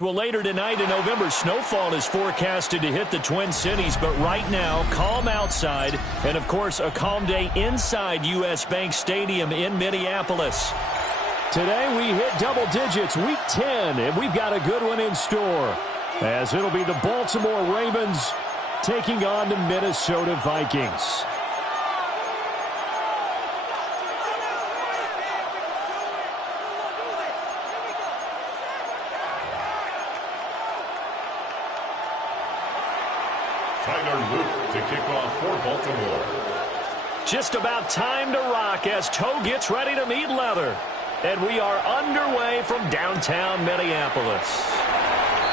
Well, later tonight in November, snowfall is forecasted to hit the Twin Cities, but right now, calm outside, and of course, a calm day inside U.S. Bank Stadium in Minneapolis. Today, we hit double digits, week 10, and we've got a good one in store, as it'll be the Baltimore Ravens taking on the Minnesota Vikings. To kick off for Baltimore. Just about time to rock as Toe gets ready to meet leather. And we are underway from downtown Minneapolis.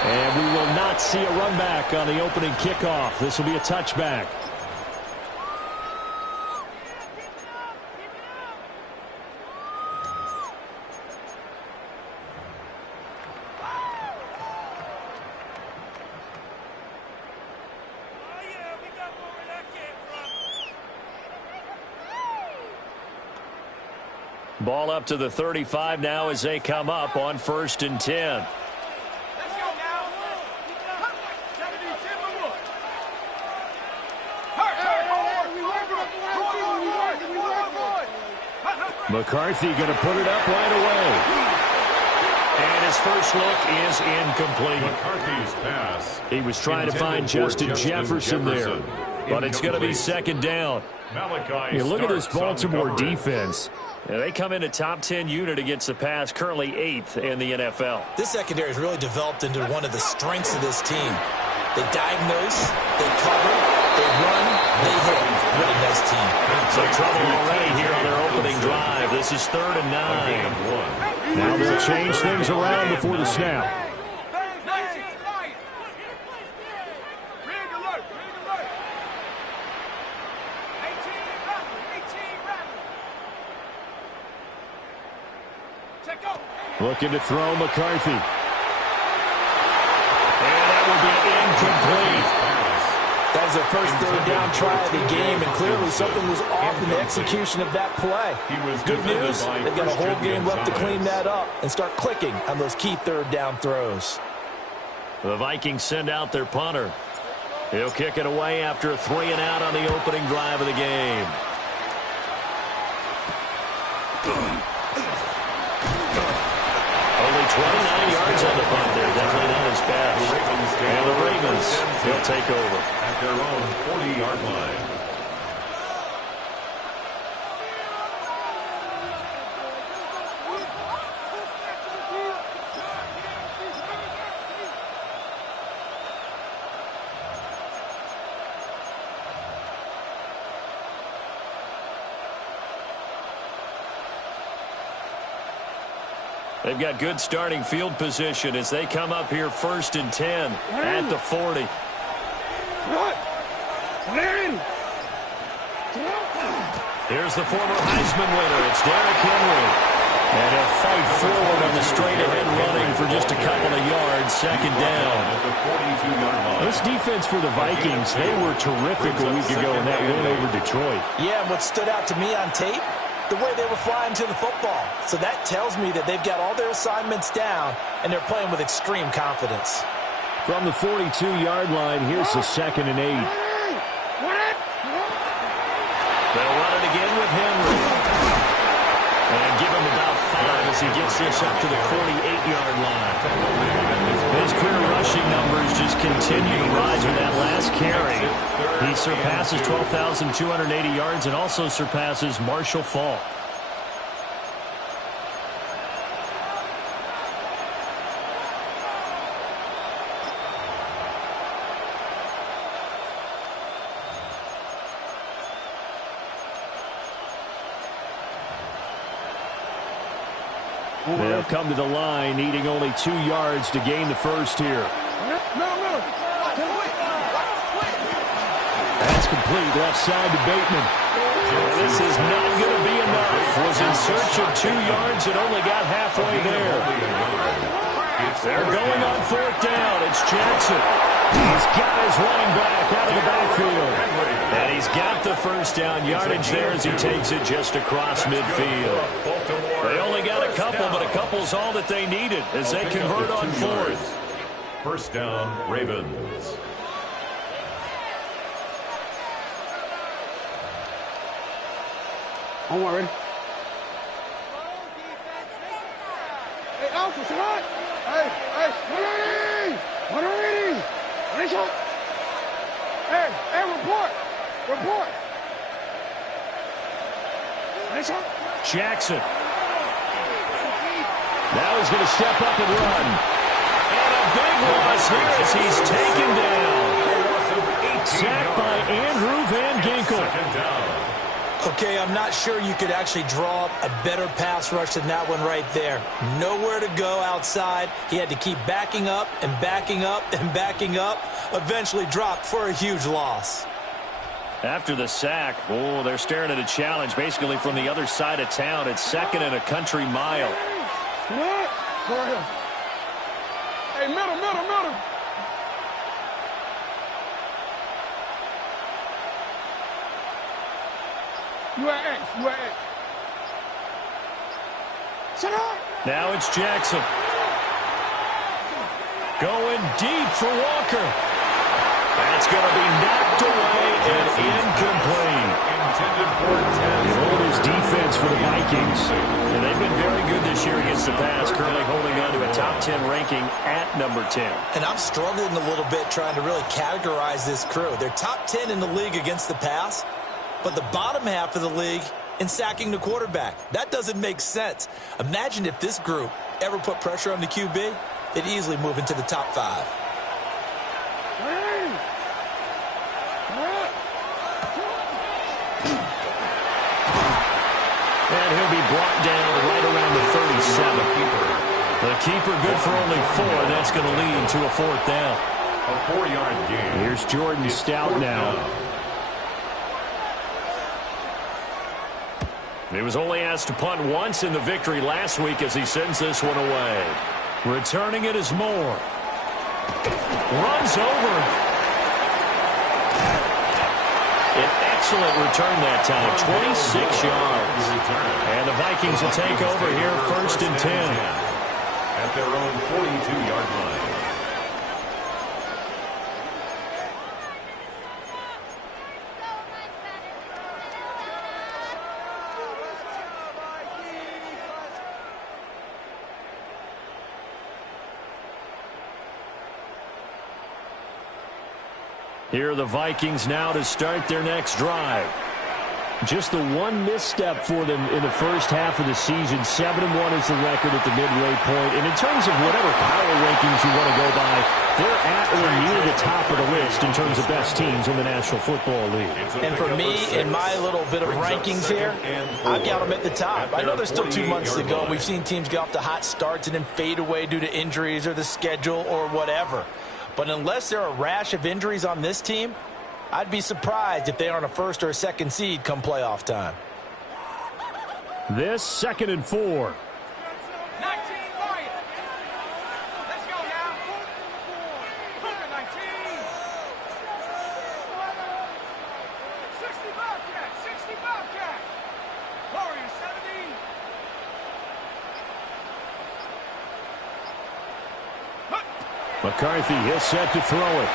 And we will not see a run back on the opening kickoff. This will be a touchback. Ball up to the 35 now as they come up on 1st and 10. McCarthy going to put it up right away. And his first look is incomplete. McCarthy's pass. He was trying to find Justin Jefferson there. But it's going to be 2nd down. Look at this Baltimore defense. They come in a top 10 unit against the pass, currently 8th in the NFL. This secondary has really developed into one of the strengths of this team. They diagnose, they cover, they run, they hit. What a nice team. So trouble already here on their opening drive. This is 3rd and 9. Now they'll change things around before the snap. Looking to throw McCarthy. And that will be incomplete. That was their first 3rd down try of the game, and clearly something was off in the execution of that play. Good news, they've got a whole game left to clean that up and start clicking on those key 3rd down throws. The Vikings send out their punter. He'll kick it away after a 3 and out on the opening drive of the game. Only 29 yards on the punt there. Definitely not his best. And the Ravens, they'll take over. At their own 40-yard line. They've got good starting field position as they come up here 1st and 10 at the 40. Here's the former Heisman winner. It's Derrick Henry. And a fight forward on the straight-ahead running for just a couple of yards, 2nd down. This defense for the Vikings, they were terrific a week ago in that win over Detroit. Yeah, and what stood out to me on tape, the way they were flying to the football. So that tells me that they've got all their assignments down, and they're playing with extreme confidence. From the 42-yard line, here's the 2nd and 8. They'll run it again with Henry. And give him about 5 as he gets this up to the 48-yard line. His career rushing numbers just continue to rise with that last carry. He surpasses 12,280 yards and also surpasses Marshall Faulk. They'll come to the line, needing only 2 yards to gain the first here. That's complete, left side to Bateman. This is not going to be enough. Was in search of 2 yards and only got halfway there. They're going on 4th down. It's Jackson. He's got his running back out of the backfield. And he's got the first down yardage there as he takes it just across midfield. They only got a couple, but a couple's all that they needed as they convert on 4th. First down, Ravens. I'm ready. Hey, Alpha, say what? Hey, what are reading? Hey, report. Jackson. Now he's going to step up and run. And a big loss here as he's taken down. Sacked by Andrew Van Ginkel. Okay, I'm not sure you could actually draw up a better pass rush than that one right there. Nowhere to go outside. He had to keep backing up and backing up and backing up. Eventually dropped for a huge loss. After the sack, they're staring at a challenge basically from the other side of town. It's second and a country mile. What? Go right here. Hey, middle. You at X. Shut up. Now it's Jackson. Going deep for Walker. That's going to be knocked away and incomplete. Intended for 10. The oldest defense for the Vikings. And they've been very good this year against the pass, currently holding on to a top 10 ranking at number 10. And I'm struggling a little bit trying to really categorize this crew. They're top 10 in the league against the pass, but the bottom half of the league in sacking the quarterback. That doesn't make sense. Imagine if this group ever put pressure on the QB, they'd easily move into the top 5. And he'll be brought down right around the 37. The keeper good for only 4, and that's going to lead to a 4th down. A 4-yard gain. Here's Jordan Stout now. He was only asked to punt once in the victory last week as he sends this one away. Returning it is Moore. Runs over. An excellent return that time, 26 yards. And the Vikings will take over here, 1st and 10. At their own 42-yard line. Here are the Vikings now to start their next drive. Just the one misstep for them in the first half of the season. 7-1 is the record at the midway point. And in terms of whatever power rankings you want to go by, they're at or near the top of the list in terms of best teams in the National Football League. And for me, in my little bit of rankings here, I've got them at the top. I know there's still 2 months to go. We've seen teams get off to hot starts and then fade away due to injuries or the schedule or whatever. But unless there are a rash of injuries on this team, I'd be surprised if they aren't a 1st or a 2nd seed come playoff time. This 2nd and 4. 19 Lions. Let's go now. Hooker 19. 60 Bobcat. Warrior 70. McCarthy is set to throw it.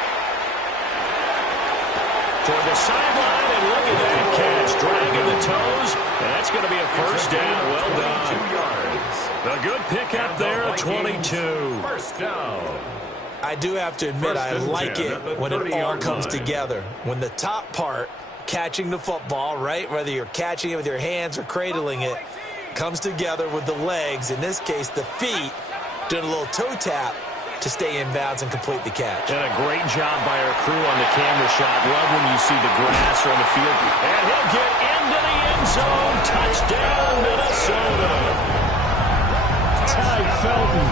Toward the sideline, and look at that catch. Dragging the toes, and that's going to be a 1st down. Well done. A good pickup there at 22. First down. I do have to admit, I like it when it all comes together. When the top part, catching the football, right, whether you're catching it with your hands or cradling it, comes together with the legs, in this case the feet, doing a little toe tap to stay in bounds and complete the catch. And a great job by our crew on the camera shot. Love when you see the grass on the field. And he'll get into the end zone. Touchdown, Minnesota. Ty Felton,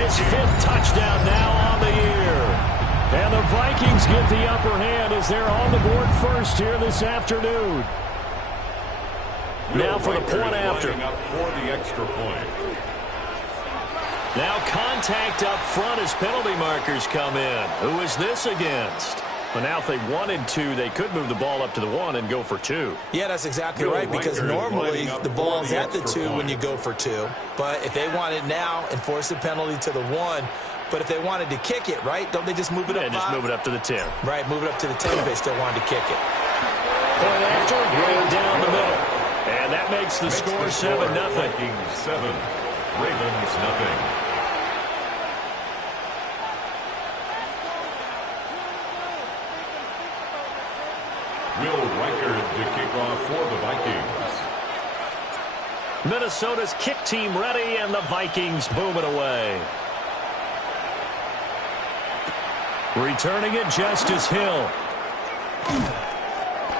his 5th touchdown now on the year. And the Vikings get the upper hand as they're on the board first here this afternoon. Now for the point after. Up for the extra point. Now contact up front as penalty markers come in. Who is this against? Well, now if they wanted to, they could move the ball up to the 1 and go for 2. Yeah, that's exactly right, because normally the ball's at the 2 when you go for 2. But if they want it now and force the penalty to the 1, But if they wanted to kick it, right, don't they just move it up 5? Just move it up to the 10. Right, move it up to the 10 if they still wanted to kick it. Point after, right down the middle. And that makes the score 7-0. Vikings 7, Ravens 0. Will Reichard to kick off for the Vikings. Minnesota's kick team ready, and the Vikings boom it away. Returning it, Justice Hill.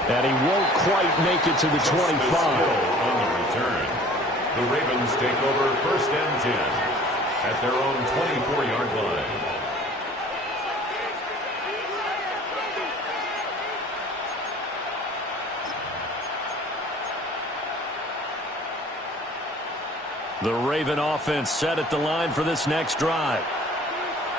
And he won't quite make it to the 25. On the return. The Ravens take over 1st and 10 at their own 24-yard line. The Raven offense set at the line for this next drive.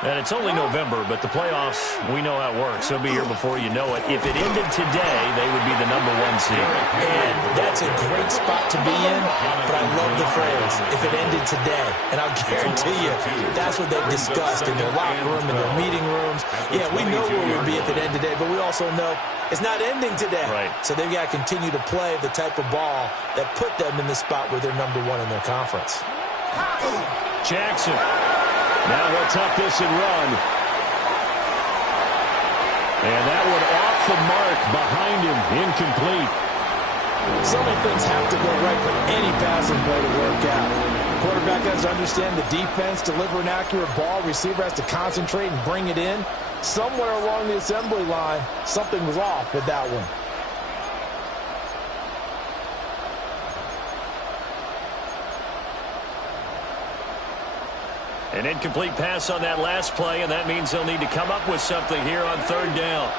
And it's only November, but the playoffs, we know how it works. They'll be here before you know it. If it ended today, they would be the #1 seed. And that's a great spot to be in, but I love the phrase, if it ended today. And I'll guarantee you, that's what they've discussed in their locker room, in their meeting rooms. Yeah, we know where we'd be if it ended today, but we also know it's not ending today. Right. So they've got to continue to play the type of ball that put them in the spot where they're #1 in their conference. Jackson. Now he'll tuck this and run. And that one off the mark behind him, incomplete. So many things have to go right for any passing play to work out. Quarterback has to understand the defense, deliver an accurate ball. Receiver has to concentrate and bring it in. Somewhere along the assembly line, something was off with that one. An incomplete pass on that last play, and that means they'll need to come up with something here on 3rd down.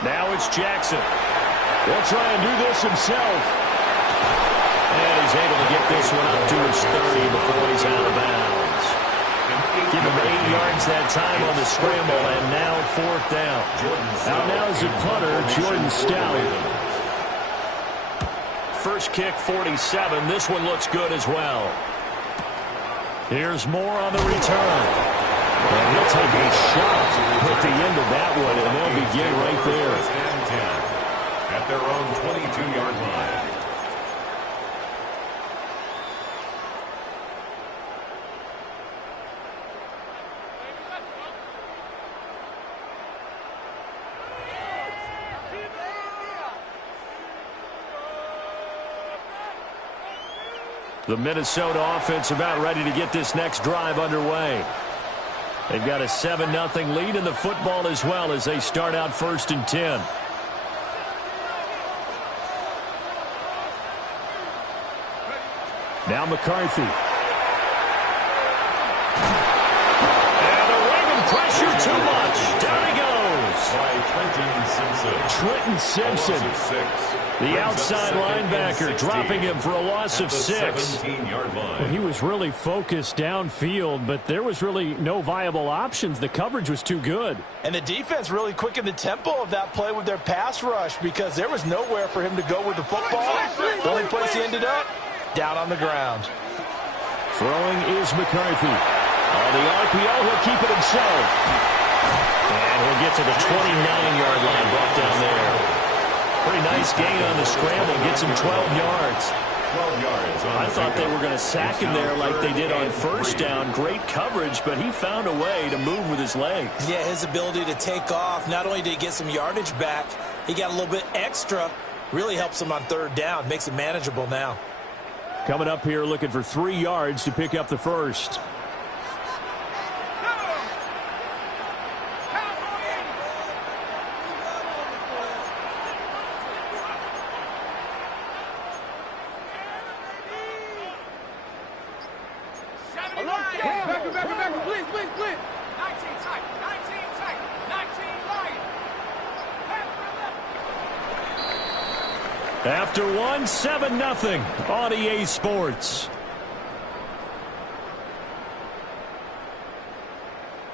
Now it's Jackson. He'll try and do this himself. And he's able to get this one up to his 30 before he's out of bounds. Give him 8 yards that time on the scramble, and now 4th down. Out now is the punter, Jordan Stout. First kick, 47. This one looks good as well. Here's more on the return. And he'll take a shot at the end of that one, and they'll begin right there. 1st and 10 at their own 22-yard line. The Minnesota offense about ready to get this next drive underway. They've got a 7-0 lead in the football as well as they start out 1st and 10. Now McCarthy. And the Raven pressure too much. Down he goes. By Trenton Simpson. 6. The outside linebacker dropping him for a loss of 6. 17-yard line. Well, he was really focused downfield, but there was really no viable options. The coverage was too good. And the defense really quickened the tempo of that play with their pass rush because there was nowhere for him to go with the football. The only place he ended up, down on the ground. Throwing is McCarthy. On the RPO, he'll keep it himself. And he'll get to the 29-yard line, brought down there. Pretty nice gain on the scramble. Gets him 12 yards. 12 yards. I thought they were going to sack him there like they did on 1st down. Great coverage, but he found a way to move with his legs. Yeah, his ability to take off. Not only did he get some yardage back, he got a little bit extra. Really helps him on 3rd down. Makes it manageable now. Coming up here looking for 3 yards to pick up the first. After one, 7-0 on EA Sports.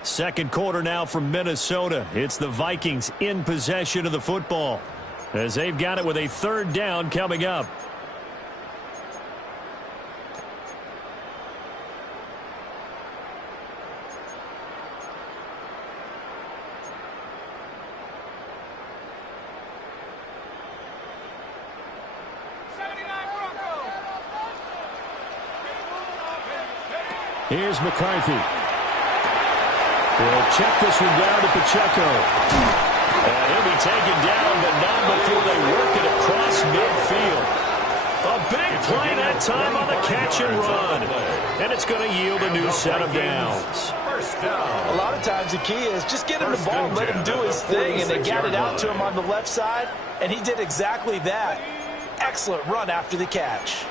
Second quarter now from Minnesota. It's the Vikings in possession of the football as they've got it with a third down coming up. Here's McCarthy. He'll check this one down to Pacheco. And he'll be taken down, but not before they work it across midfield. A big play that time on the catch and run. And it's going to yield a new set of downs. A lot of times the key is just get him the ball and let him do his thing. And they got it out to him on the left side, and he did exactly that. Excellent run after the catch.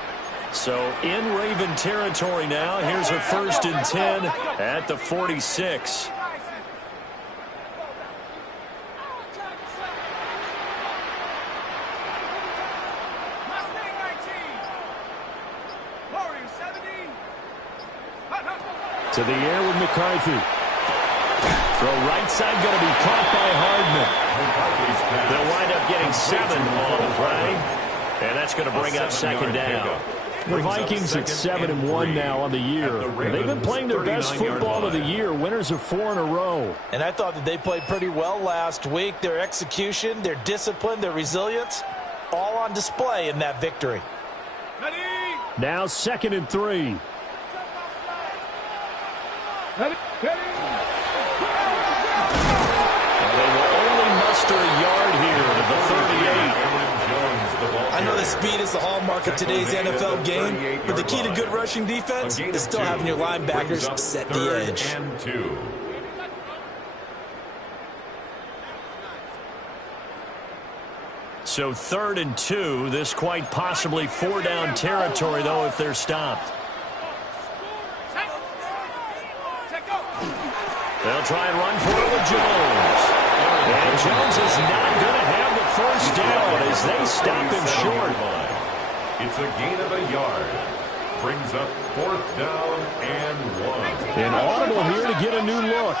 So in Raven territory now. Here's a 1st and 10 at the 46. To the air with McCarthy. Throw right side going to be caught by Hardman. They'll wind up getting 7 on the play. And that's going to bring up second down. The Vikings at 7-1 now on the year. They've been playing their best football of the year. Winners of 4 in a row. And I thought that they played pretty well last week. Their execution, their discipline, their resilience, all on display in that victory. Now 2nd and 3. They will only muster a yard here to the 38. I know that speed is the hallmark of today's NFL game, but the key to good rushing defense is still having your linebackers set the edge. So 3rd and 2. This quite possibly 4-down territory, though, if they're stopped. They'll try and run for it with Jones. And Jones is not going to have the first down as they stop him short. It's a gain of a yard. Brings up 4th down and 1. An audible here to get a new look.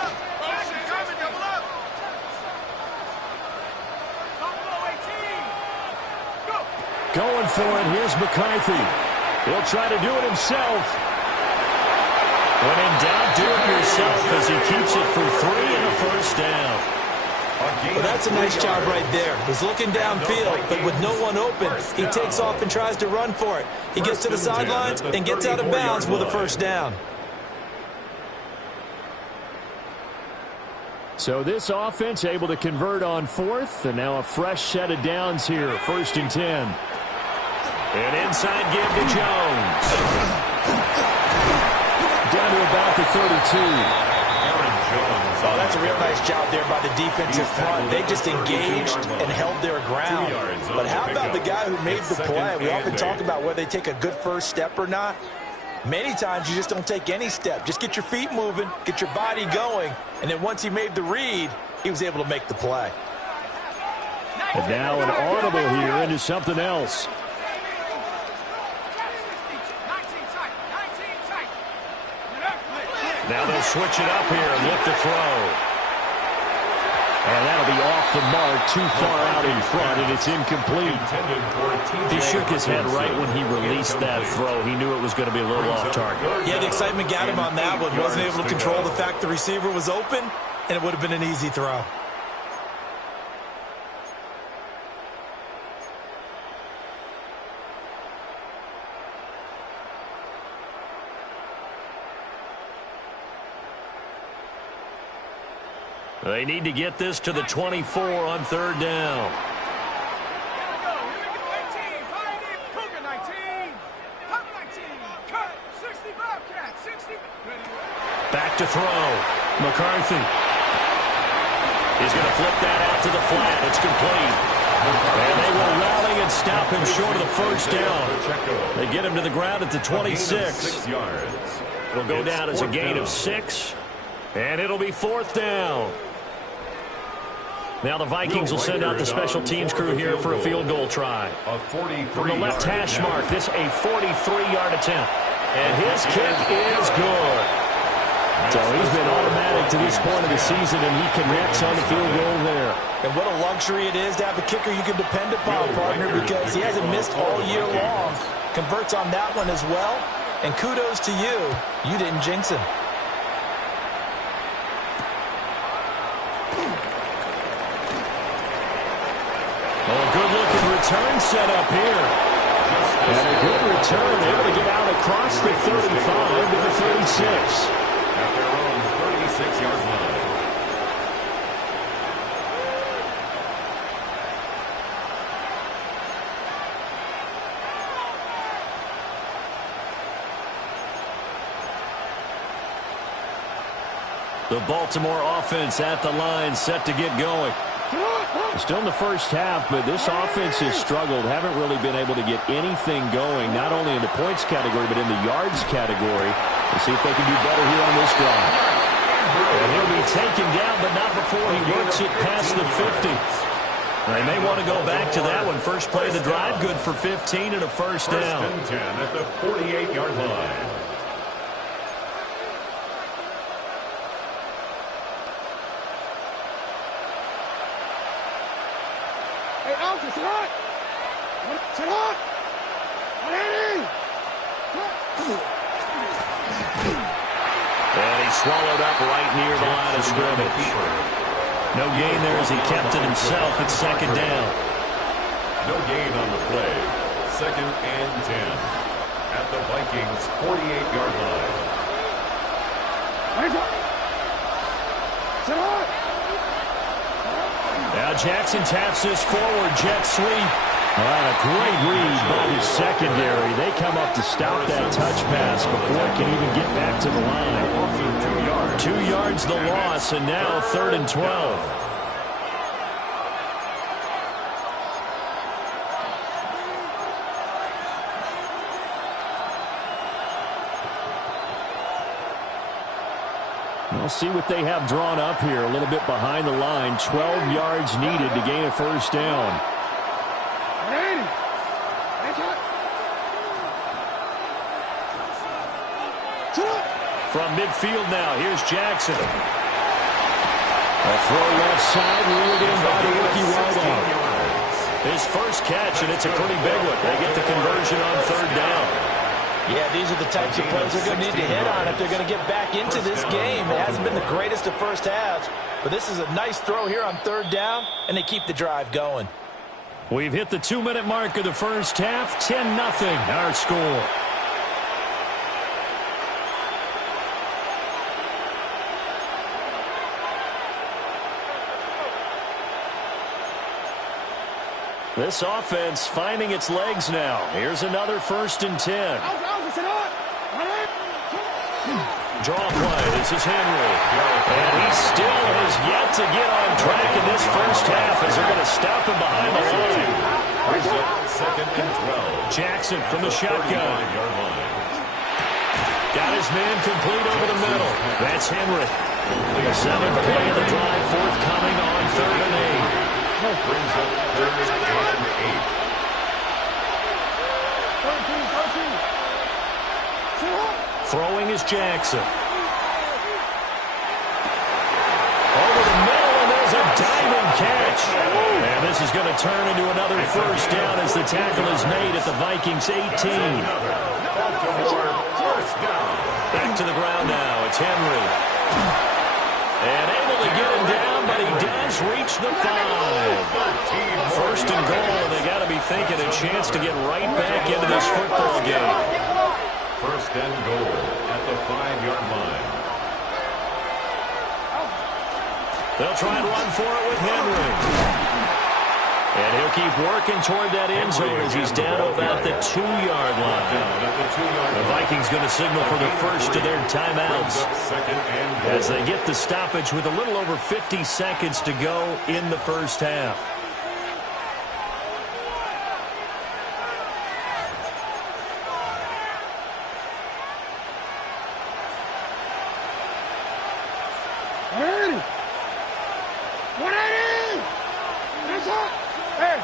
Going for it. Here's McCarthy. He'll try to do it himself. When in doubt, do it yourself as he keeps it for 3 and a first down. Well, that's a nice job right there. He's looking downfield, but with no one open, he takes off and tries to run for it. He gets to the sidelines and gets out of bounds with a first down. So this offense able to convert on 4th, and now a fresh set of downs here. 1st and 10. An inside give to Jones. Down to about the 32. Oh, that's a real nice job there by the defensive front. They just engaged and held their ground. But how about the guy who made the play? We often talk about whether they take a good first step or not. Many times you just don't take any step. Just get your feet moving, get your body going, and then once he made the read, he was able to make the play. And now an audible here into something else. Now they'll switch it up here and look to throw. And that'll be off the mark, too far out in front, and it's incomplete. He shook his head right when he released that throw. He knew it was going to be a little off target. Yeah, the excitement got him on that one. Wasn't able to control the fact the receiver was open, and it would have been an easy throw. They need to get this to the 24 on 3rd down. Back to throw. McCarthy. He's going to flip that out to the flat. It's complete. And they will rally and stop him short of the first down. They get him to the ground at the 26. It'll go down as a gain of 6. And it'll be 4th down. Now the Vikings will send out the special teams crew here for a field goal try. From the left hash mark, this a 43-yard attempt. And his kick is good. So he's been automatic get to this point of the season, and he connects on the field goal there. And what a luxury it is to have a kicker you can depend upon, partner, because he hasn't missed all year long. Converts on that one as well. And kudos to you. You didn't jinx him. Oh, good-looking return set up here. And a good return, able to get out across the 35 to the 36. At their own 36-yard line. The Baltimore offense at the line, set to get going. Still in the first half, but this offense has struggled. Haven't really been able to get anything going, not only in the points category, but in the yards category. We'll see if they can do better here on this drive. And he'll be taken down, but not before he works it past the 50. They may want to go back to that one. First play of the drive, good for 15 and a first down. First and 10 at the 48-yard line. And he swallowed up right near the line of scrimmage. No gain there as he kept it himself at second down. No gain on the play. Second and 10 at the Vikings 48-yard line. Now Jackson taps this forward, jet sweep. All right, a great read by the secondary. They come up to stop that touch pass before it can even get back to the line. 2 yards the loss, and now 3rd and 12. We'll see what they have drawn up here. A little bit behind the line. 12 yards needed to gain a first down. From midfield now, here's Jackson. A throw left side, ruled in by the rookie wideout. His first catch, and it's a pretty big one. They get the conversion on 3rd down. Yeah, these are the types of plays they're going to need to hit on if they're going to get back into this game. It hasn't been the greatest of first halves, but this is a nice throw here on 3rd down, and they keep the drive going. We've hit the 2-minute mark of the first half. 10-0 our score. This offense finding its legs now. Here's another 1st and 10. Draw play. This is Henry. And he still has yet to get on track in this first half as they're going to stop him behind the line. 2nd and 12. Jackson from the shotgun. Got his man complete over the middle. That's Henry. The 7th play of the drive forthcoming on 3rd and 8. Brings up 3rd and 8. Throwing is Jackson. Over the middle, and there's a diving catch. And this is going to turn into another first down as the tackle is made at the Vikings 18. Back to the ground now. It's Henry. And able to get him down, but he does reach the 5. 1st and goal, and they got to be thinking a chance to get right back into this football game. 1st and goal at the 5-yard line. They'll try and run for it with Henry. And he'll keep working toward that end zone as he's down about the 2-yard line. The Vikings going to signal for the first of their timeouts as they get the stoppage with a little over 50 seconds to go in the first half.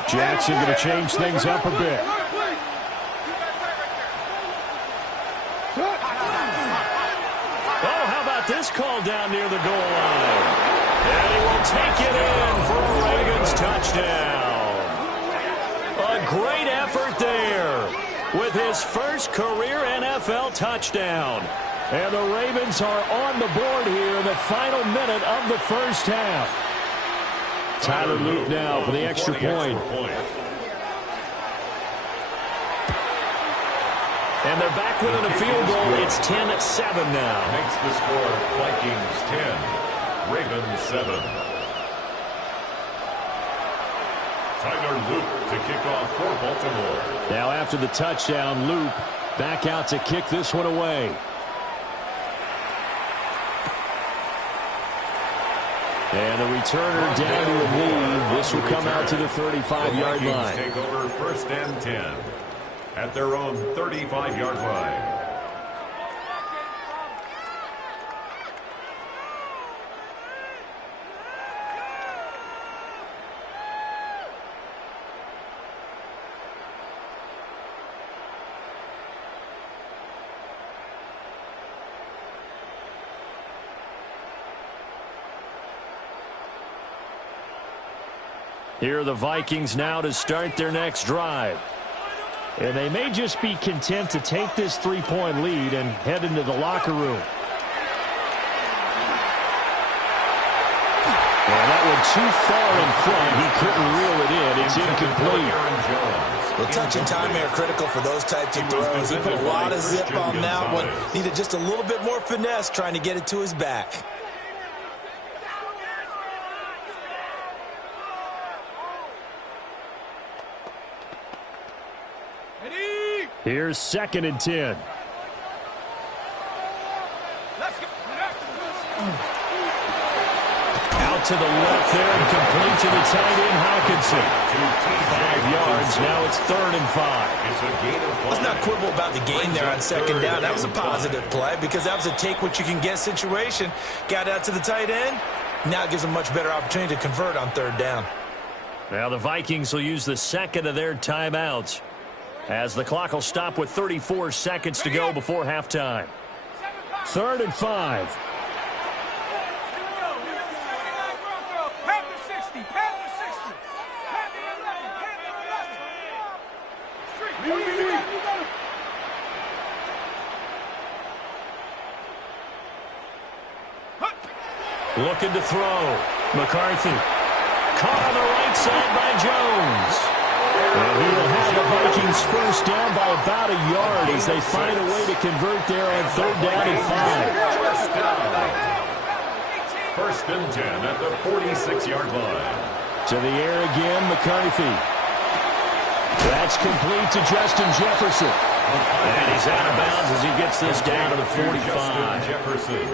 Jackson going to change things up a bit. Oh, how about this is called down near the goal line. And he will take it in for a Ravens touchdown. A great effort there with his first career NFL touchdown. And the Ravens are on the board here in the final minute of the first half. Tyler Luke now for the extra point. And they're back within a field goal. It's 10-7 now. Makes the score Vikings 10, Ravens 7. Tyler Luke to kick off for Baltimore. Now after the touchdown, Luke back out to kick this one away. And the returner down to a lead. This will come out to the 35-yard line. Take over 1st and 10 at their own 35-yard line. Here are the Vikings now to start their next drive. And they may just be content to take this 3-point lead and head into the locker room. And that one too far in front. He couldn't reel it in. It's incomplete. Well, touch and time are critical for those types of throws. He put a lot of zip on that one. Needed just a little bit more finesse trying to get it to his back. Here's 2nd and 10. Out to the left there and complete to the tight end, Hawkinson. 5 yards. Now it's 3rd and 5. Let's not quibble about the gain there on 2nd down. That was a positive play because that was a take-what-you-can-get situation. Got out to the tight end. Now it gives them a much better opportunity to convert on 3rd down. Now the Vikings will use the 2nd of their timeouts, as the clock will stop with 34 seconds to go before halftime. 3rd and 5. Looking to throw. McCarthy. Caught on the right side by Jones. And he will have the Vikings first down by about a yard as they find a way to convert there on 3rd down and 5. 1st and 10 at the 46-yard line. To the air again, McCarthy. That's complete to Justin Jefferson. And he's out of bounds as he gets this down to the 45. Jefferson.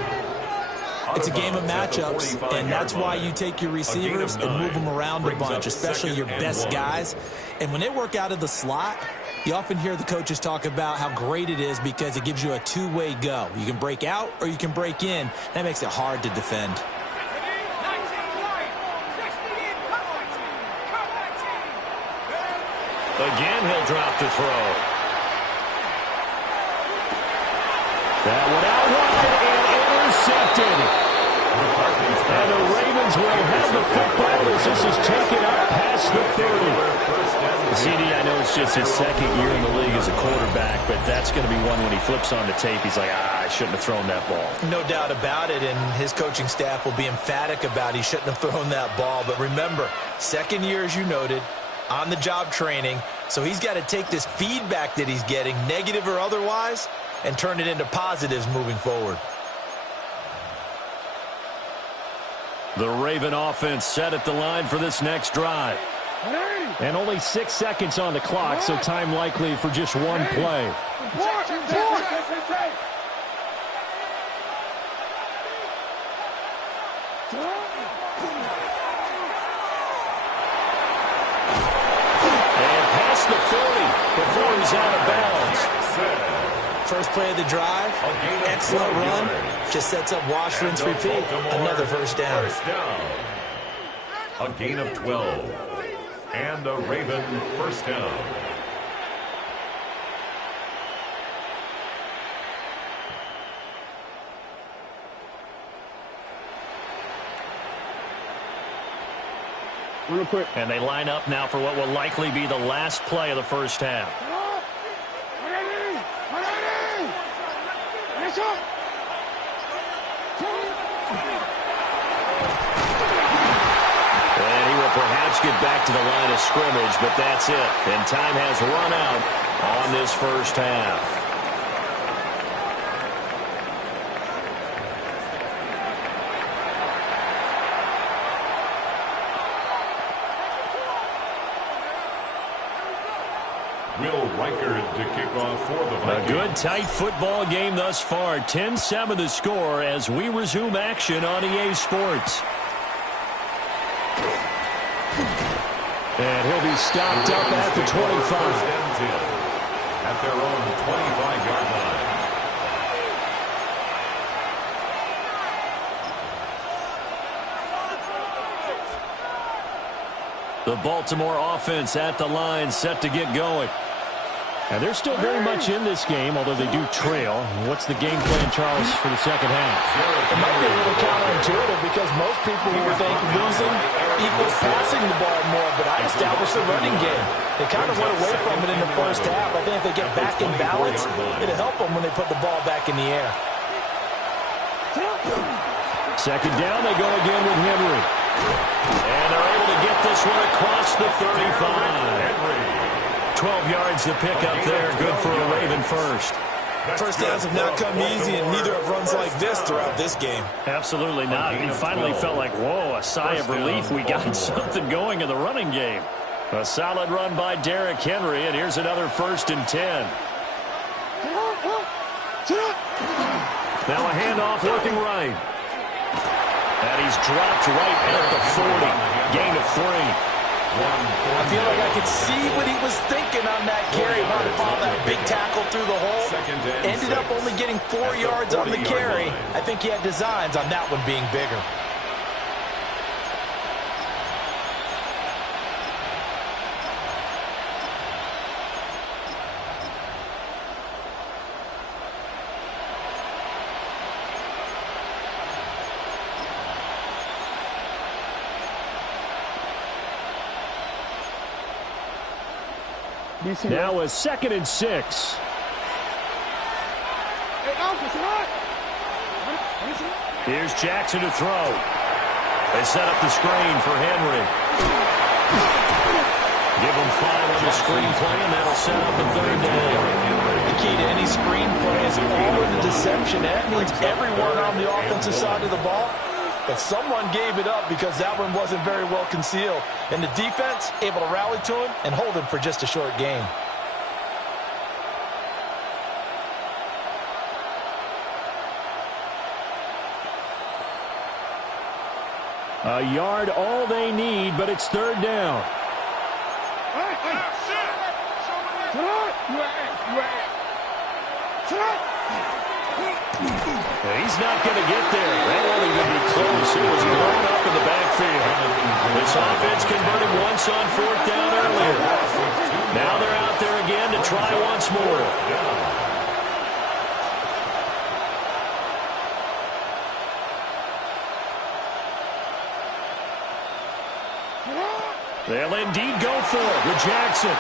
It's a game of matchups, and that's why you take your receivers and move them around a bunch, especially your best guys. And when they work out of the slot, you often hear the coaches talk about how great it is because it gives you a two-way go. You can break out or you can break in. That makes it hard to defend. Again, he'll drop to throw. That one out wide and intercepted. And the Ravens will have the football as this is taken up past the 30. CD, I know it's just his 2nd year in the league as a quarterback, but that's going to be one when he flips on the tape. He's like, I shouldn't have thrown that ball. No doubt about it, and his coaching staff will be emphatic about he shouldn't have thrown that ball. But remember, 2nd year, as you noted, on-the-job training, so he's got to take this feedback that he's getting, negative or otherwise, and turn it into positives moving forward. The Raven offense set at the line for this next drive. And only 6 seconds on the clock, so time likely for just one play. And past the 40 before he's out of bounds. First play of the drive, excellent run, just sets up wash, rinse, repeat. Another first down. A gain of 12. And a Raven first down. Real quick. And they line up now for what will likely be the last play of the first half. And he will perhaps get back to the line of scrimmage, but that's it. And time has run out on this first half. To kick off for the Vikings. A good, tight football game thus far. 10-7 the score as we resume action on EA Sports. And he'll be stopped up at the 25. At their own 25-yard line. The Baltimore offense at the line, set to get going. And they're still very much in this game, although they do trail. What's the game plan, Charles, for the second half? It might be a little counterintuitive because most people would think losing equals passing the ball more, but I established the running game. They kind of went away from it in the first half. I think if they get back in balance, it'll help them when they put the ball back in the air. Second down, they go again with Henry. And they're able to get this one across the 35. 12 yards to pick up there. Good for a Raven first. First downs have not come easy, and neither have runs like this throughout this game. Absolutely not. It finally felt like, whoa, a sigh of relief. We got something going in the running game. A solid run by Derrick Henry, and here's another 1st and 10. Now a handoff looking right. And he's dropped right at the 40. Gain of 3. I feel like I could see what he was thinking on that carry. Wanted to follow that big tackle through the hole. Ended up only getting 4 yards on the carry. I think he had designs on that one being bigger. Now a 2nd and 6. Here's Jackson to throw. They set up the screen for Henry. Give him 5 on the screen play, and that'll set up the 3rd down. The key to any screen play is all of the deception. That means everyone on the offensive side of the ball. But someone gave it up because that one wasn't very well concealed. And the defense able to rally to him and hold him for just a short gain. A yard all they need, but it's 3rd down. He's not going to get there. That wasn't going to be close. It was blown up in the backfield. This offense converted once on 4th down earlier. Now they're out there again to try once more. They'll indeed go for it with Jackson.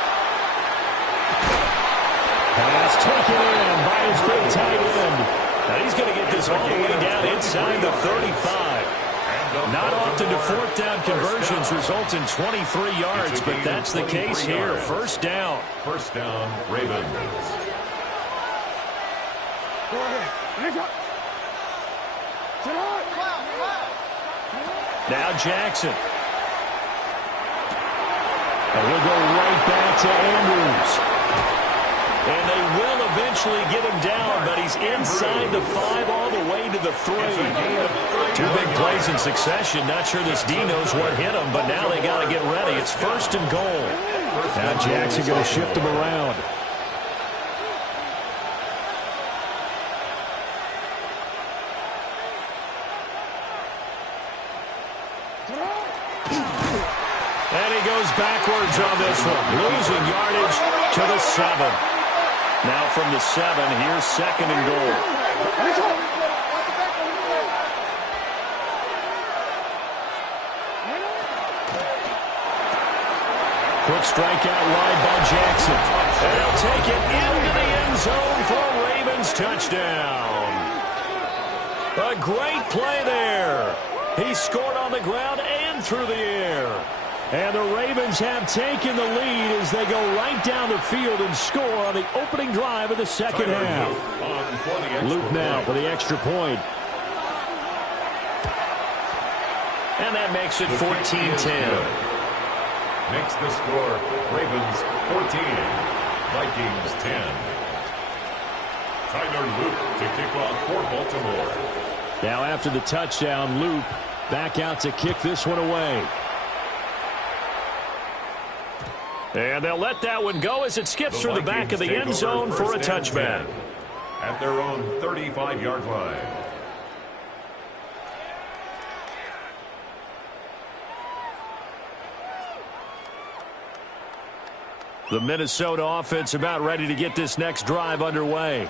Pass taken in by his big tight end. Now he's going to get this all the way down inside the 35. Not often do 4th down conversions result in 23 yards, but that's the case here. 1st down. 1st down, Ravens. Now Jackson. And he'll go right back to Andrews. And they will eventually get him down, but he's inside the 5 all the way to the 3. 2 big plays in succession. Not sure this D knows what hit him, but now they got to get ready. It's 1st and goal. Now Jackson going to shift him around. And he goes backwards on this one, losing yardage to the 7. Now from the 7, here's 2nd and goal. Quick strike out wide by Jackson. And he'll take it into the end zone for a Ravens touchdown. A great play there. He scored on the ground and through the air. And the Ravens have taken the lead as they go right down the field and score on the opening drive of the second half. Luke now for the extra point. And that makes it 14-10. Makes the score Ravens 14, Vikings 10. Tyler Luke to kick off for Baltimore. Now after the touchdown, Luke back out to kick this one away. And they'll let that one go as it skips through the back of the end zone for a touchback. At their own 35-yard line. The Minnesota offense about ready to get this next drive underway.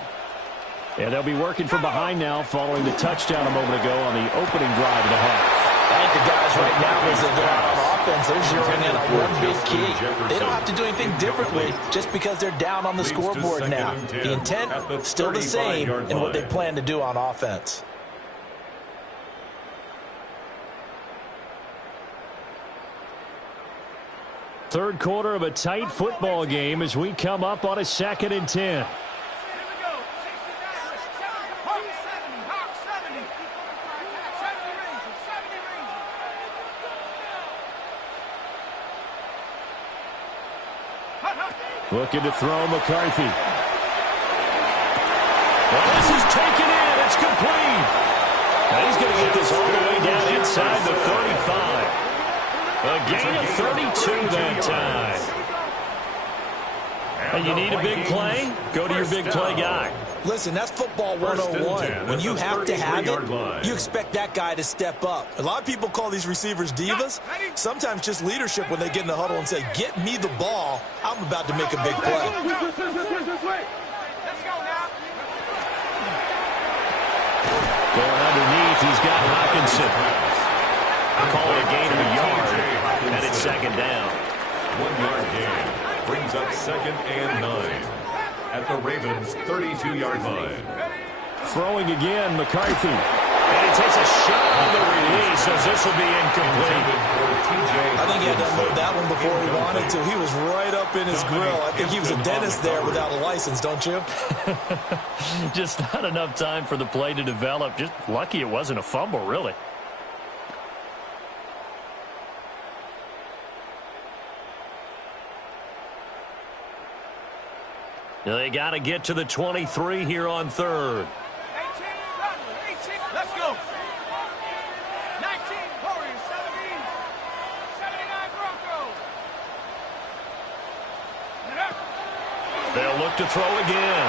And they'll be working from behind now following the touchdown a moment ago on the opening drive of the half. I think the guys right now, as they go out on offense, they're zeroing in on one big key. They don't have to do anything differently just because they're down on the scoreboard now. The intent, still the same in what they plan to do on offense. Third quarter of a tight football game as we come up on a 2nd and 10. Looking to throw McCarthy. Well, this is taken in. It's complete. And he's going to get this all the way down inside the 35. A gain of 32 that time. And you need a big play? Go to your big play guy. Listen, that's football 101. When you have to have it, you expect that guy to step up. A lot of people call these receivers divas. Sometimes just leadership when they get in the huddle and say, get me the ball. I'm about to make a big play. Let's go now. Going underneath, he's got Hawkinson. Call it a gain of a yard, and it's 2nd down. 1 yard gain brings up 2nd and 9 at the Ravens' 32-yard line. Throwing again, McCarthy. And he takes a shot on the release as this will be incomplete. I think he had to unload that one before he wanted to. He was right up in his grill. I think he was a dentist there without a license, don't you? Just not enough time for the play to develop. Just lucky it wasn't a fumble, really. They got to get to the 23 here on 3rd. 18, let's go. 19, Warriors, 70, 79 Broncos. They'll look to throw again.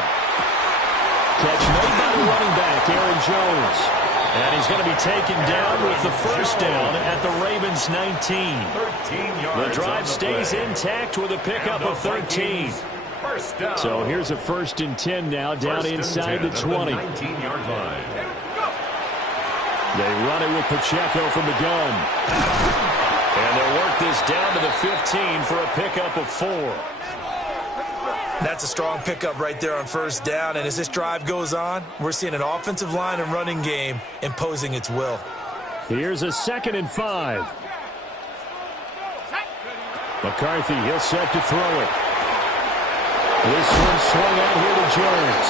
Catch made by the running back, Aaron Jones. And he's going to be taken down with the first down at the Ravens' 19. 13 yards. The drive stays intact with a pickup of 13. So here's a 1st and 10 now down inside the 20. 19-yard line. They run it with Pacheco from the gun. And they'll work this down to the 15 for a pickup of 4. That's a strong pickup right there on 1st down. And as this drive goes on, we're seeing an offensive line and running game imposing its will. Here's a 2nd and 5. McCarthy, he'll set to throw it. This one swung out here to Jones.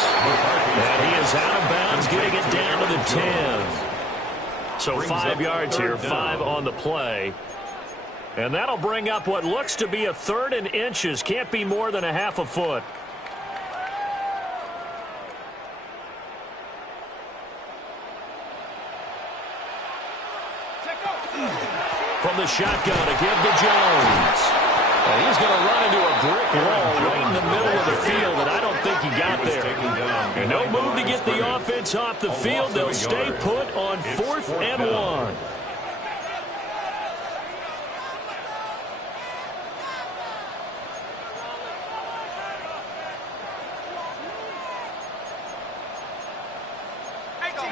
And he is out of bounds, getting it down to the 10. So 5 yards here, 5 on the play. And that'll bring up what looks to be a 3rd and inches. Can't be more than a half a foot. From the shotgun to give to Jones. And he's going to run into a brick wall right in the middle of the field, and I don't think he got there. And no move to get the offense off the field. They'll stay put on 4th and 1.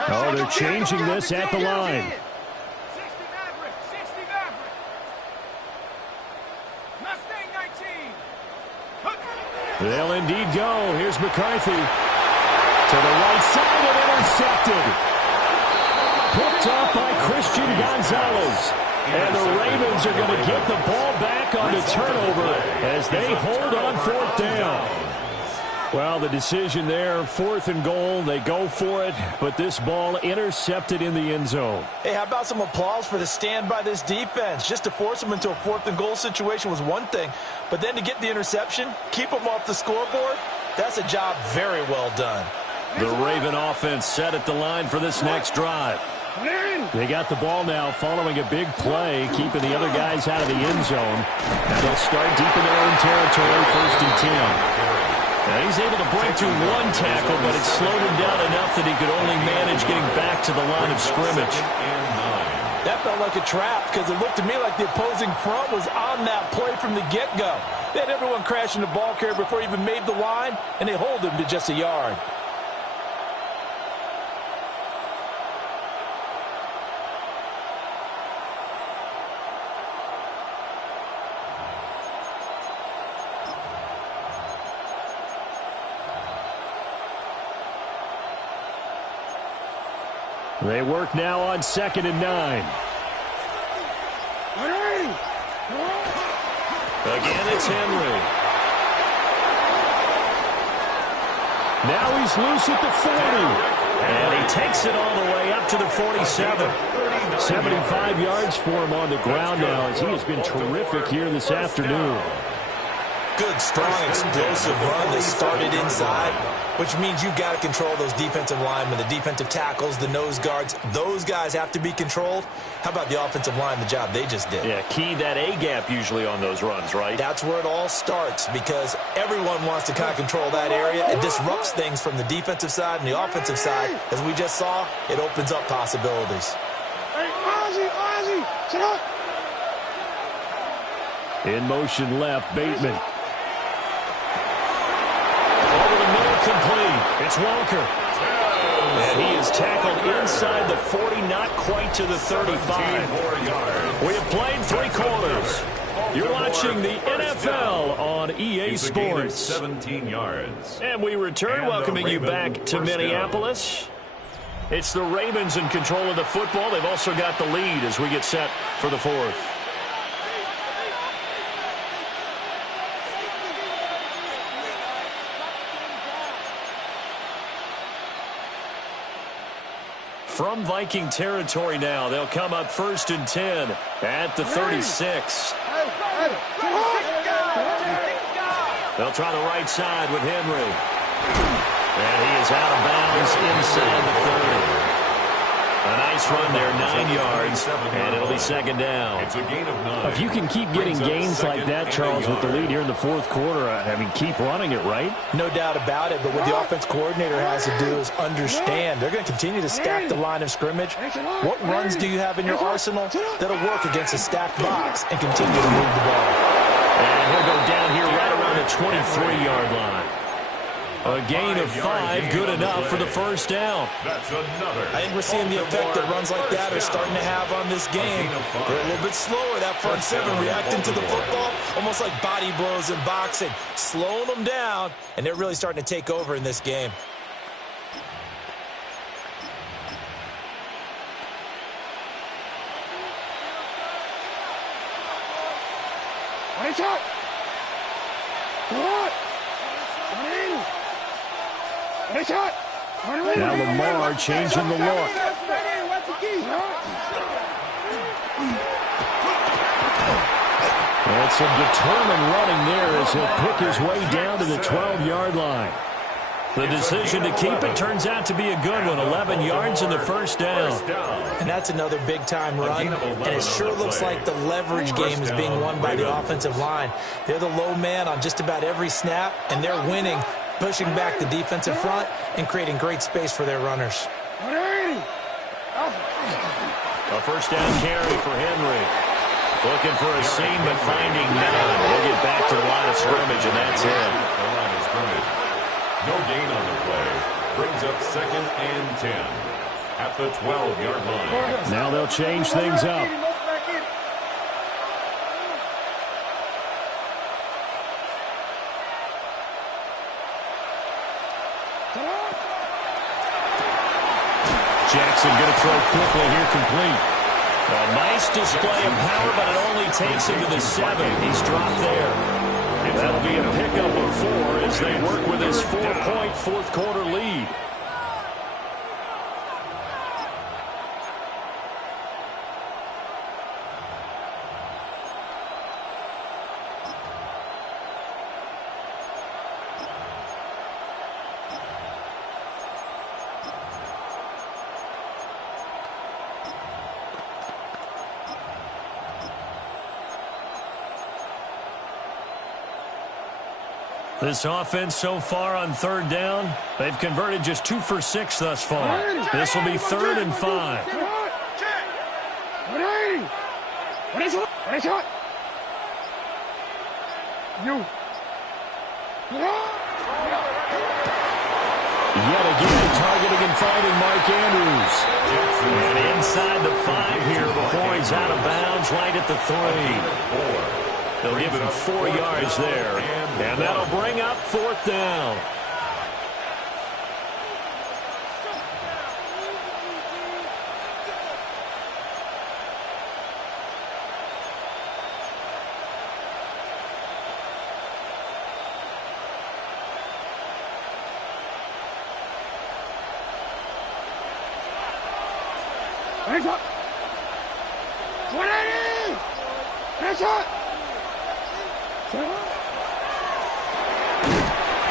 Oh, they're changing this at the line. Mustang 19. They'll indeed go. Here's McCarthy. To the right side and intercepted. Picked off by Christian Gonzalez. And the Ravens are going to get the ball back on the turnover as they hold on fourth down. Well, the decision there, 4th and goal. They go for it, but this ball intercepted in the end zone. Hey, how about some applause for the stand by this defense? Just to force them into a 4th and goal situation was one thing, but then to get the interception, keep them off the scoreboard, that's a job very well done. The Raven offense set at the line for this next drive. They got the ball now following a big play, keeping the other guys out of the end zone. Now they'll start deep in their own territory, 1st and 10. Now he's able to break through one tackle, but it slowed him down enough that he could only manage getting back to the line of scrimmage. That felt like a trap because it looked to me like the opposing front was on that play from the get-go. They had everyone crashing the ball carrier before he even made the line, and they hold him to just a yard. They work now on 2nd and 9. Again, it's Henry. Now he's loose at the 40. And he takes it all the way up to the 47. 75 yards for him on the ground now as he has been terrific here this afternoon. Good, strong, explosive run that started inside, which means you've got to control those defensive linemen, the defensive tackles, the nose guards. Those guys have to be controlled. How about the offensive line, the job they just did? Yeah, key that A-gap usually on those runs, right? That's where it all starts because everyone wants to kind of control that area. It disrupts things from the defensive side and the offensive side. As we just saw, it opens up possibilities. In motion left, Bateman. Complete. It's Walker. And he is tackled inside the 40, not quite to the 35. We have played 3 quarters. You're watching the NFL on EA Sports. 17 yards. And we return, welcoming you back to Minneapolis. It's the Ravens in control of the football. They've also got the lead as we get set for the 4th. From Viking territory now, they'll come up 1st and 10 at the 36. They'll try the right side with Henry. And he is out of bounds inside the 30. A nice run there, 9 yards, and it'll be 2nd down. It's a gain of 9. If you can keep getting gains like that, Charles, with the lead here in the 4th quarter, I mean, keep running it, right? No doubt about it, but what the offense coordinator has to do is understand they're going to continue to stack the line of scrimmage. What runs do you have in your arsenal that'll work against a stacked box and continue to move the ball? And he'll go down here right around the 23-yard line. A gain of 5, good enough for the 1st down. That's another. I think we're seeing the effect that runs like that are starting to have on this game. They're a little bit slower, that front 7, reacting to the football, almost like body blows in boxing, slowing them down, and they're really starting to take over in this game. Now Lamar changing the look. And some determined running there as he'll pick his way down to the 12-yard line. The decision to keep it turns out to be a good one. 11 yards in the 1st down. And that's another big-time run. And it sure looks like the leverage game is being won by the offensive line. They're the low man on just about every snap, and they're winning, pushing back the defensive front and creating great space for their runners. A 1st down carry for Henry. Looking for a seam, but finding none. He'll get back to the line of scrimmage, and that's it. The line of scrimmage. No gain on the play. Brings up 2nd and 10 at the 12-yard line. Now they'll change things up. throw quickly here, complete. A nice display of power, but it only takes him to the 7. He's dropped there. That'll be a pickup of 4 as they work with his 4-point fourth-quarter lead. This offense so far on third down, they've converted just 2 for 6 thus far. This will be 3rd and 5. Yet again, targeting and finding Mark Andrews. And inside the 5 here before he's out of bounds right at the 3. They'll give him 4 yards there, and that'll bring up 4th down.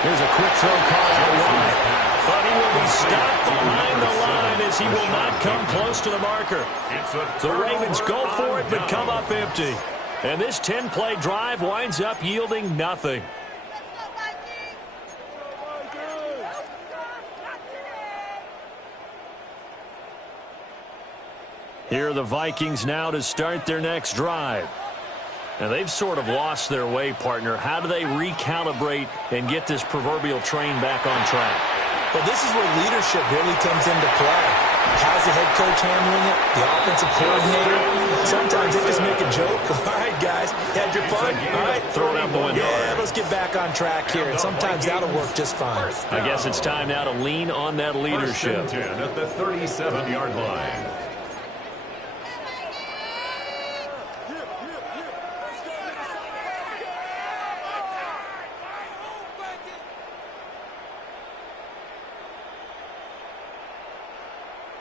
Here's a quick throw caught out wide. But he will be stopped behind the line as he will not come close to the marker. The Ravens go for it but come up empty. And this 10-play drive winds up yielding nothing. Here are the Vikings now to start their next drive. Now, they've sort of lost their way, partner. How do they recalibrate and get this proverbial train back on track? Well, this is where leadership really comes into play. How's the head coach handling it? The offensive coordinator? Sometimes they just make a joke. All right, guys, had your fun? All right, throw it out the window. Yeah, let's get back on track here. And sometimes that'll work just fine. I guess it's time now to lean on that leadership. 10 at the 37-yard line.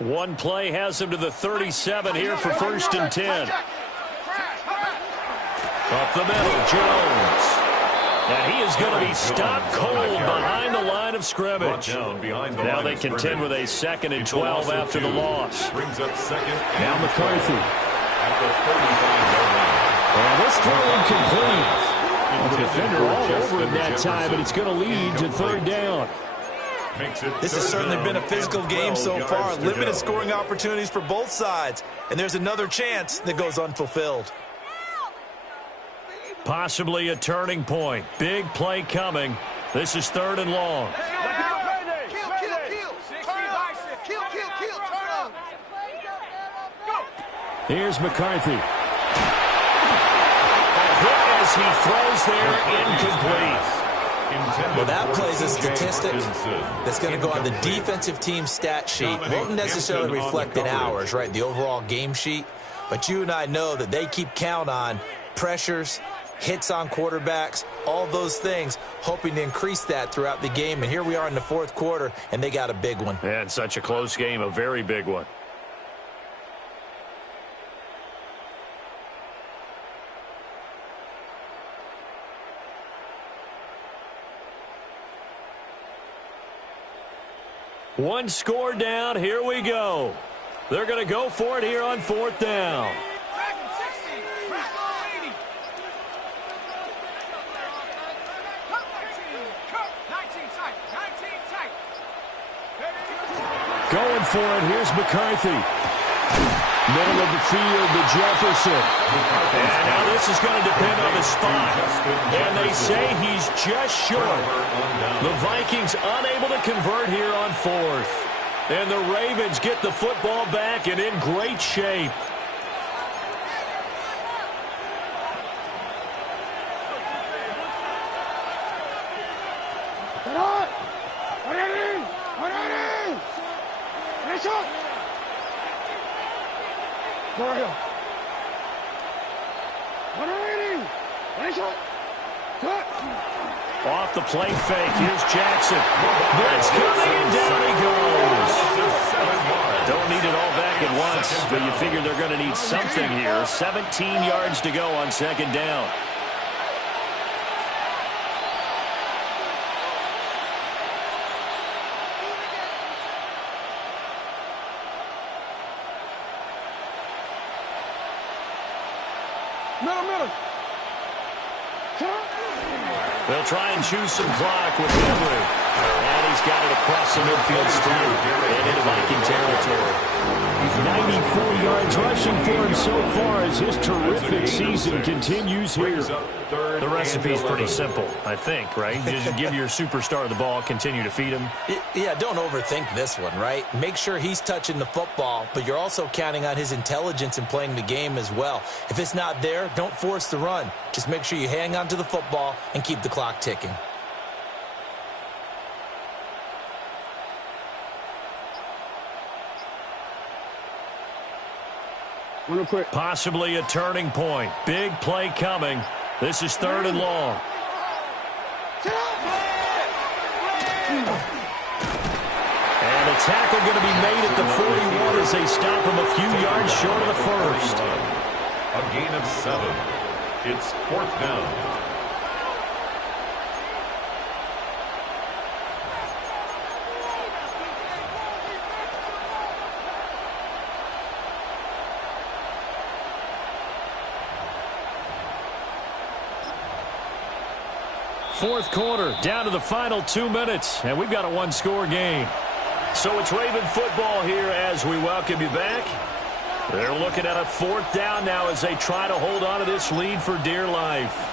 One play has him to the 37 here for 1st and 10. Up the middle, Jones. And he is going to be stopped cold behind the line of scrimmage. Now they contend with a 2nd and 12 after the loss. Brings up 2nd. Now McCarthy. At the 35-yard line. And this throw incomplete. The defender all over him that time, but it's going to lead to 3rd down. This has certainly been a physical game so far. Limited scoring opportunities for both sides. And there's another chance that goes unfulfilled. Possibly a turning point. Big play coming. This is 3rd and long. Here's McCarthy. A hit as he throws there, incomplete. Well, that plays a statistic that's going to go on the defensive team stat sheet. Won't necessarily reflect in ours, right, the overall game sheet. But you and I know that they keep count on pressures, hits on quarterbacks, all those things, hoping to increase that throughout the game. And here we are in the 4th quarter, and they got a big one. And such a close game, a very big one. One score down. Here we go. They're going to go for it here on 4th down. Going for it. Here's McCarthy. Middle of the field to Jefferson. And now this is going to depend on the spot. And they say he's just short. The Vikings unable to convert here on 4th. And the Ravens get the football back and in great shape. middle. One remaining. Nice shot. Cut. Off the play fake. Here's Jackson. Blitz coming, and down he goes. Don't need it all back at once, but you figure they're going to need something here. 17 yards to go on second down. Middle. They'll try and choose some clock with Henry. And he's got it across the midfield stripe and into Viking territory. He's 94 yards rushing for him so far as his terrific season continues here. The recipe's pretty simple, I think, right? Just give your superstar the ball, continue to feed him. Yeah, don't overthink this one, right? Make sure he's touching the football, but you're also counting on his intelligence in playing the game as well. If it's not there, don't force the run. Just make sure you hang on to the football and keep the clock ticking. Possibly a turning point. Big play coming. This is 3rd and long. And a tackle going to be made at the 41 as they stop him a few yards short of the first. A gain of 7. It's 4th down. Fourth quarter, down to the final 2 minutes, and we've got a one-score game. So it's Raven football here as we welcome you back. They're looking at a 4th down now as they try to hold on to this lead for dear life.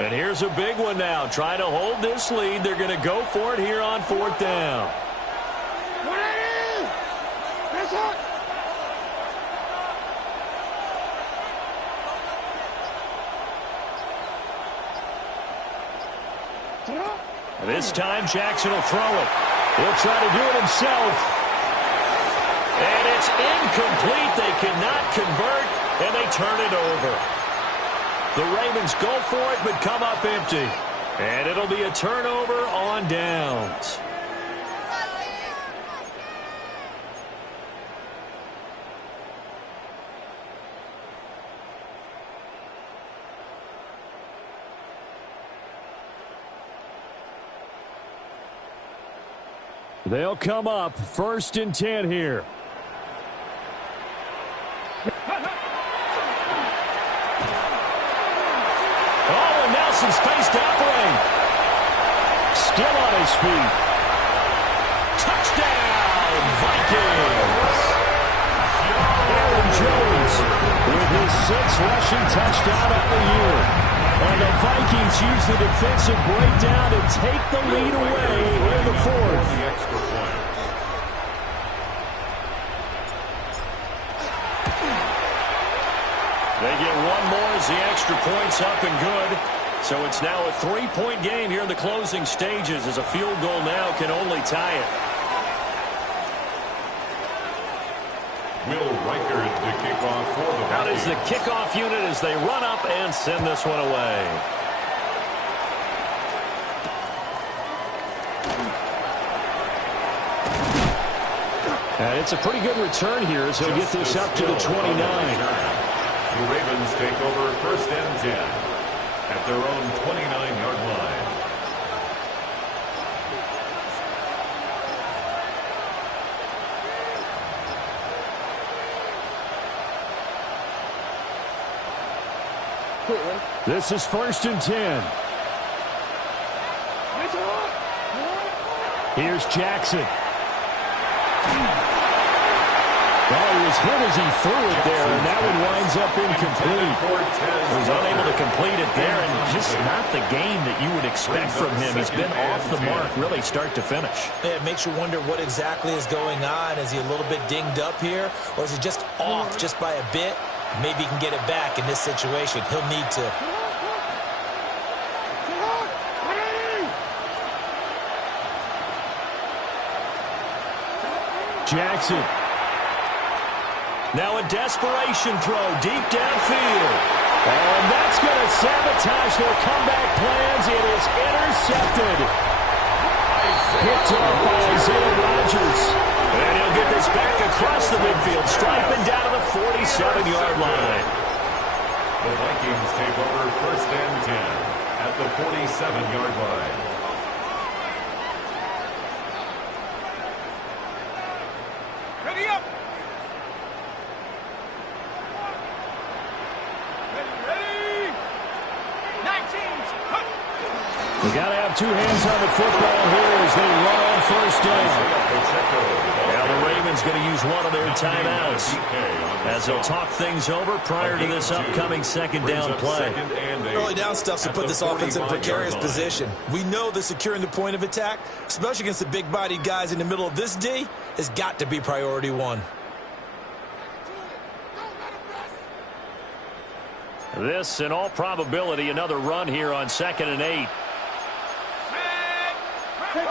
And here's a big one now. Trying to hold this lead. They're going to go for it here on 4th down. This time Jackson will throw it. He'll try to do it himself. And it's incomplete. They cannot convert, and they turn it over. The Ravens go for it, but come up empty. And it'll be a turnover on downs. They'll come up 1st and 10 here. Some space to operate. Still on his feet. Touchdown, Vikings! Aaron Jones with his 6th rushing touchdown on the year. And the Vikings use the defensive breakdown to take the lead away in the 4th. They get one more as the extra point's up and good. So it's now a 3-point game here in the closing stages as a field goal now can only tie it. Will Riker to kick off for the Vikings. Out is the kickoff unit as they run up and send this one away. And it's a pretty good return here as they'll get this up to the 29. The Ravens take over 1st and 10. At their own 29-yard line. This is 1st and 10. Here's Jackson. Well, he was hit as he threw it there, and that one winds ends up incomplete. He was unable to complete it there, and just not the game that you would expect from him. He's been off the mark really start to finish. Yeah, it makes you wonder what exactly is going on. Is he a little bit dinged up here, or is he just off just by a bit? Maybe he can get it back in this situation. He'll need to. Jackson. Now a desperation throw deep downfield. And that's going to sabotage their comeback plans. It is intercepted. Picked up by Isaiah Rodgers. And he'll get this back across the midfield, striping down to the 47-yard line. The Vikings take over 1st and 10 at the 47-yard line. Ready up. Ready. 19's. We got to have two hands on the football here as they run on 1st down. Now the Ravens going to use one of their timeouts as they'll talk things over prior to this upcoming 2nd down play. Early down stuff to put this offense in a precarious position. We know that securing the point of attack, especially against the big-bodied guys in the middle of this D, has got to be priority one. This, in all probability, another run here on 2nd and 8.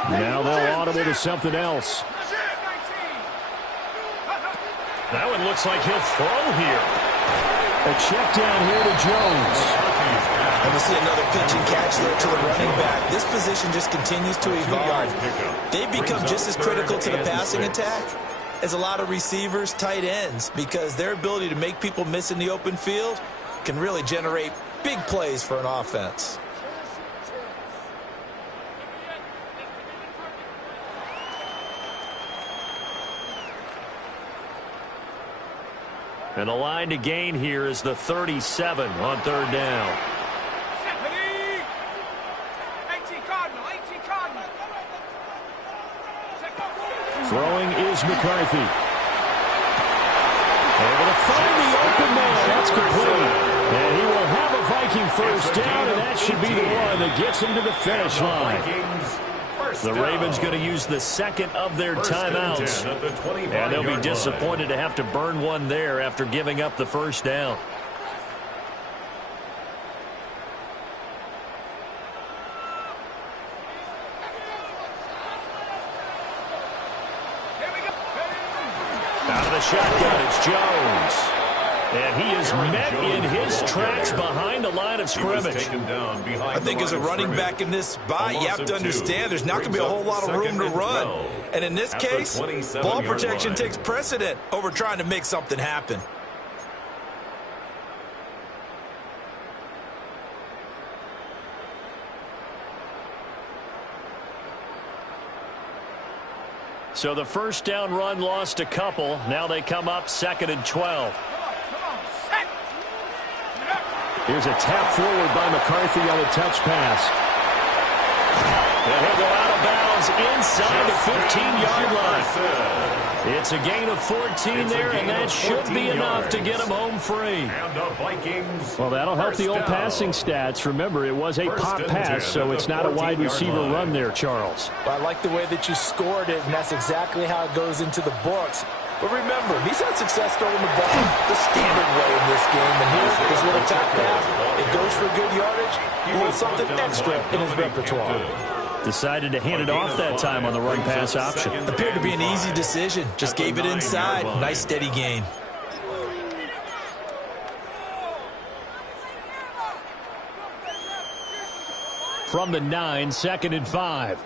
Now they'll audible to something else. That one looks like he'll throw here. A check down here to Jones. And we see another pitch and catch there to the running back. This position just continues to evolve. They become just as critical to the passing attack as a lot of receivers, tight ends, because their ability to make people miss in the open field can really generate big plays for an offense. And the line to gain here is the 37 on 3rd down. 18 Cardinal. Throwing is McCarthy. Able to find the open man. That's complete. And he will have a Viking 1st down, and that should be the one that gets him to the finish line. The Ravens going to use the 2nd of their timeouts. And they'll be disappointed to have to burn one there after giving up the 1st down. Out of the shotgun, it's Jones. And he is met in his tracks behind the line of scrimmage. I think as a running back in this spot, you have to understand there's not going to be a whole lot of room to run. And in this case, ball protection takes precedent over trying to make something happen. So the 1st down run lost a couple. Now they come up 2nd and 12. Here's a tap forward by McCarthy on a touch pass. And he'll go out of bounds inside the 15-yard line. It's a gain of 14 there, and that should be enough to get him home free. Well, that'll help the old passing stats. Remember, it was a pop pass, so it's not a wide receiver run there, Charles. Well, I like the way that you scored it, and that's exactly how it goes into the books. But remember, he's had success throwing the ball the standard way in this game. And here, this little tap pass, it goes for good yardage. A little something extra in his repertoire. Decided to hand it off that time on the run pass option. Appeared to be an easy decision. Just gave it inside. Nice steady gain. From the 9, 2nd and 5.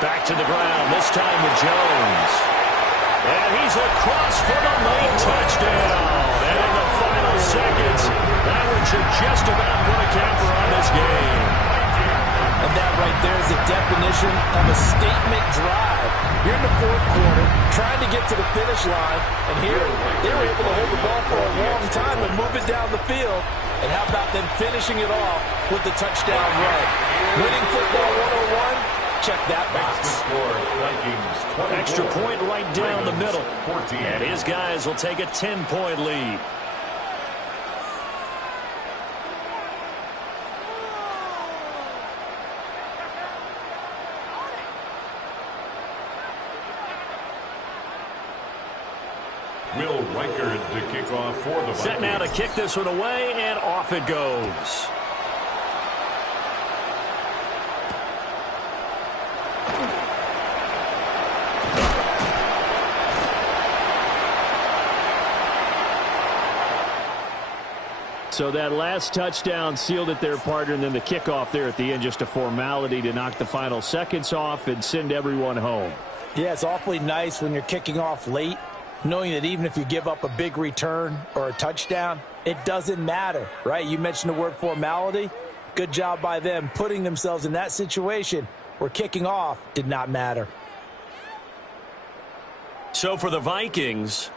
Back to the ground, this time with Jones. And he's across for the late touchdown. And in the final seconds, that one should just about put a capper on this game. And that right there is the definition of a statement drive. You're in the 4th quarter, trying to get to the finish line. And here, they were able to hold the ball for a long time and move it down the field. And how about them finishing it off with the touchdown run? Winning football 101. Check that box. Extra point right down the middle. And his guys will take a 10-point lead. Will Reichard to kick off for the Vikings. Set now to kick this one away, and off it goes. So that last touchdown sealed it there, partner, and then the kickoff there at the end, just a formality to knock the final seconds off and send everyone home. Yeah, it's awfully nice when you're kicking off late, knowing that even if you give up a big return or a touchdown, it doesn't matter, right? You mentioned the word formality. Good job by them putting themselves in that situation where kicking off did not matter. So for the Vikings,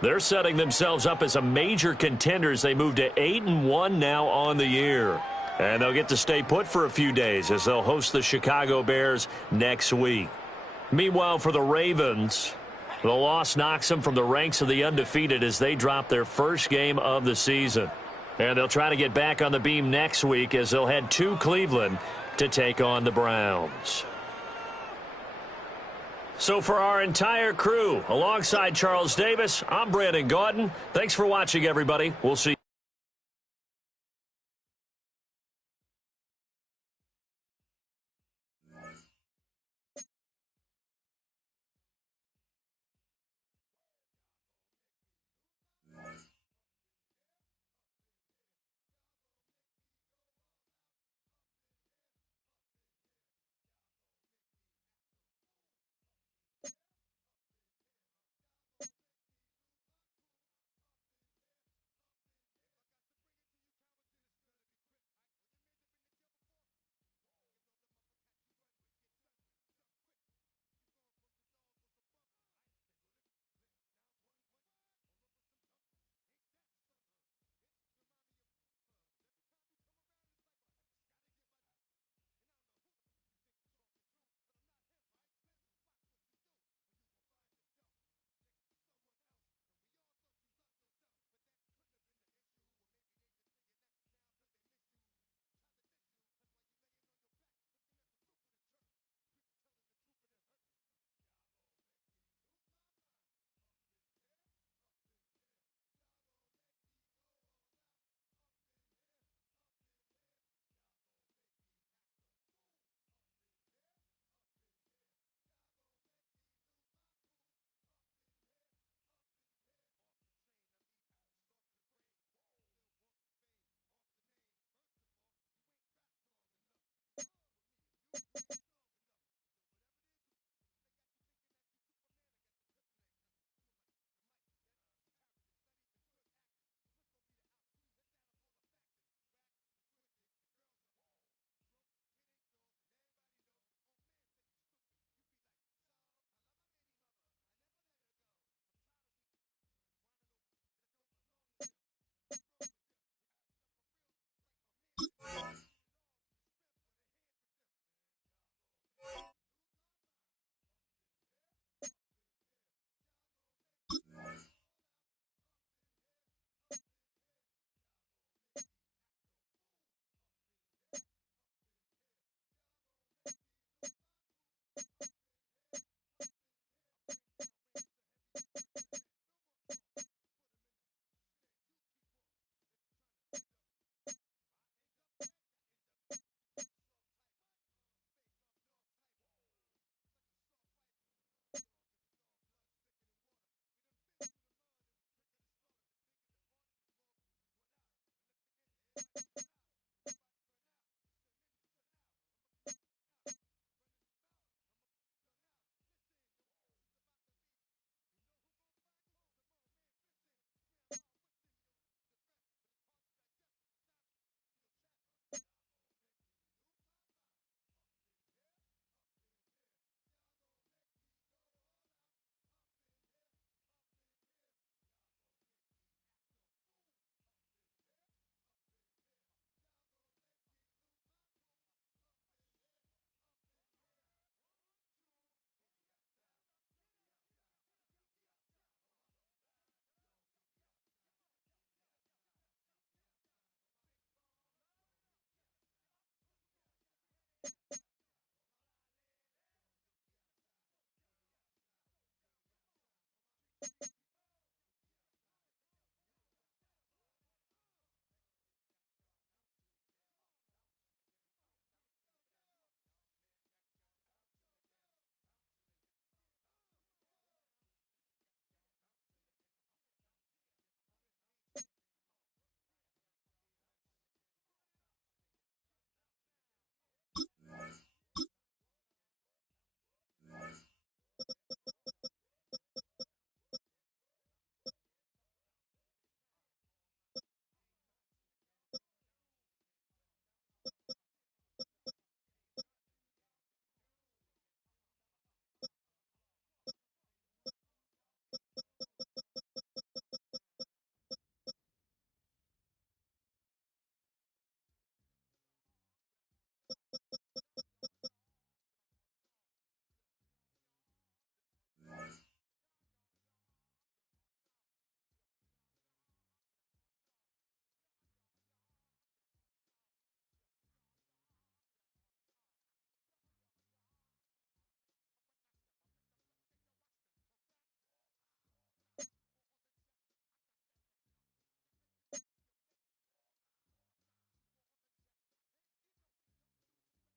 they're setting themselves up as a major contender as they move to 8-1 now on the year. And they'll get to stay put for a few days as they'll host the Chicago Bears next week. Meanwhile, for the Ravens, the loss knocks them from the ranks of the undefeated as they drop their first game of the season. And they'll try to get back on the beam next week as they'll head to Cleveland to take on the Browns. So for our entire crew, alongside Charles Davis, I'm Brandon Gaudin. Thanks for watching, everybody. We'll see you.